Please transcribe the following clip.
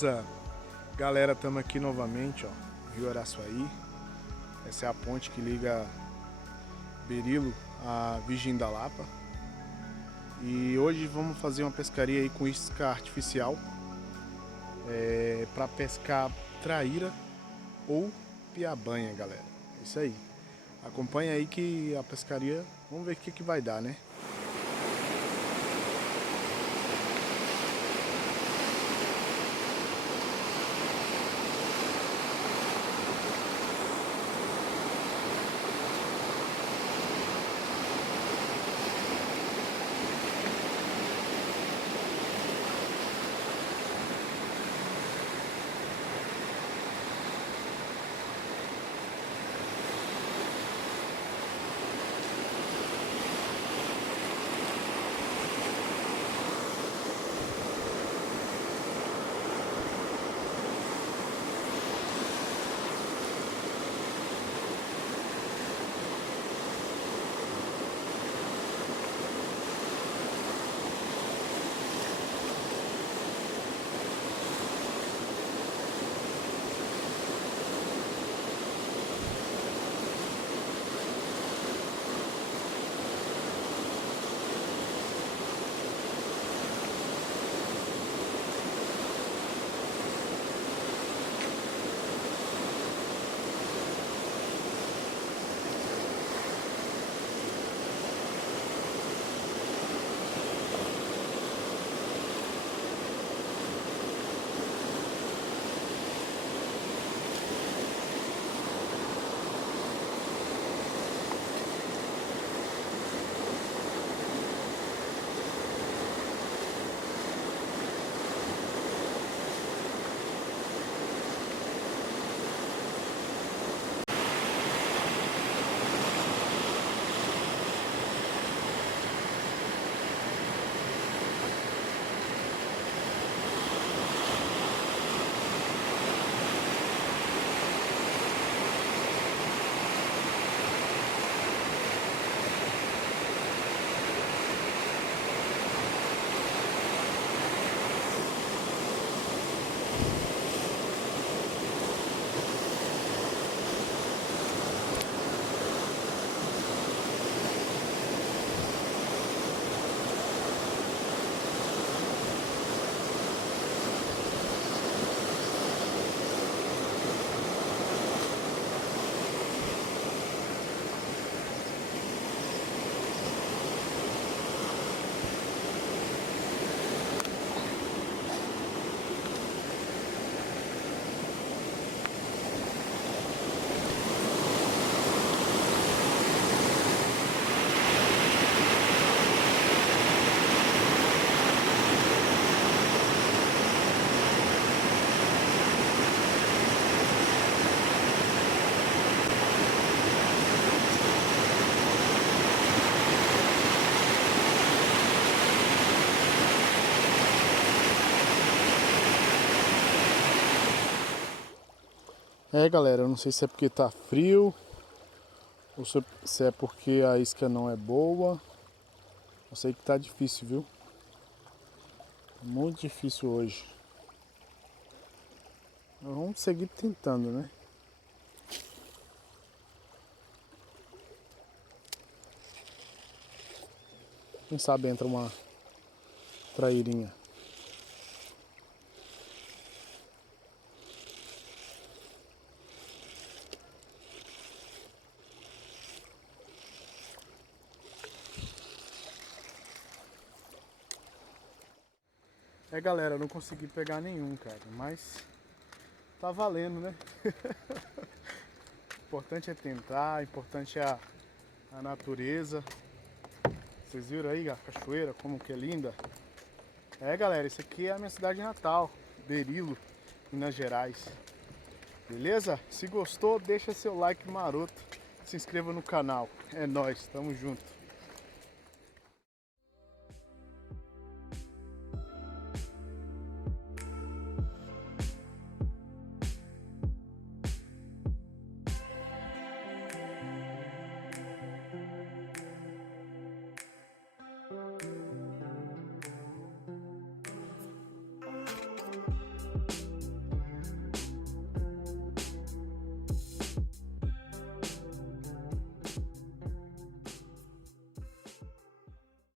Beleza? Galera, estamos aqui novamente, ó, Rio Araçuaí. Essa é a ponte que liga Berilo a Virgem da Lapa. E hoje vamos fazer uma pescaria aí com isca artificial para pescar traíra ou piabanha, galera. É isso aí. Acompanha aí que a pescaria, vamos ver o que vai dar, né? Galera, eu não sei se é porque tá frio ou se é porque a isca não é boa. Eu sei que tá difícil, viu? Muito difícil hoje. Mas vamos seguir tentando, né? Quem sabe entra uma trairinha. Galera, eu não consegui pegar nenhum, cara, mas tá valendo, né? O importante é tentar, o importante é a natureza. Vocês viram aí a cachoeira, como que é linda? Galera, isso aqui é a minha cidade natal, Berilo, Minas Gerais. Beleza? Se gostou, deixa seu like maroto, se inscreva no canal. É nóis, tamo junto.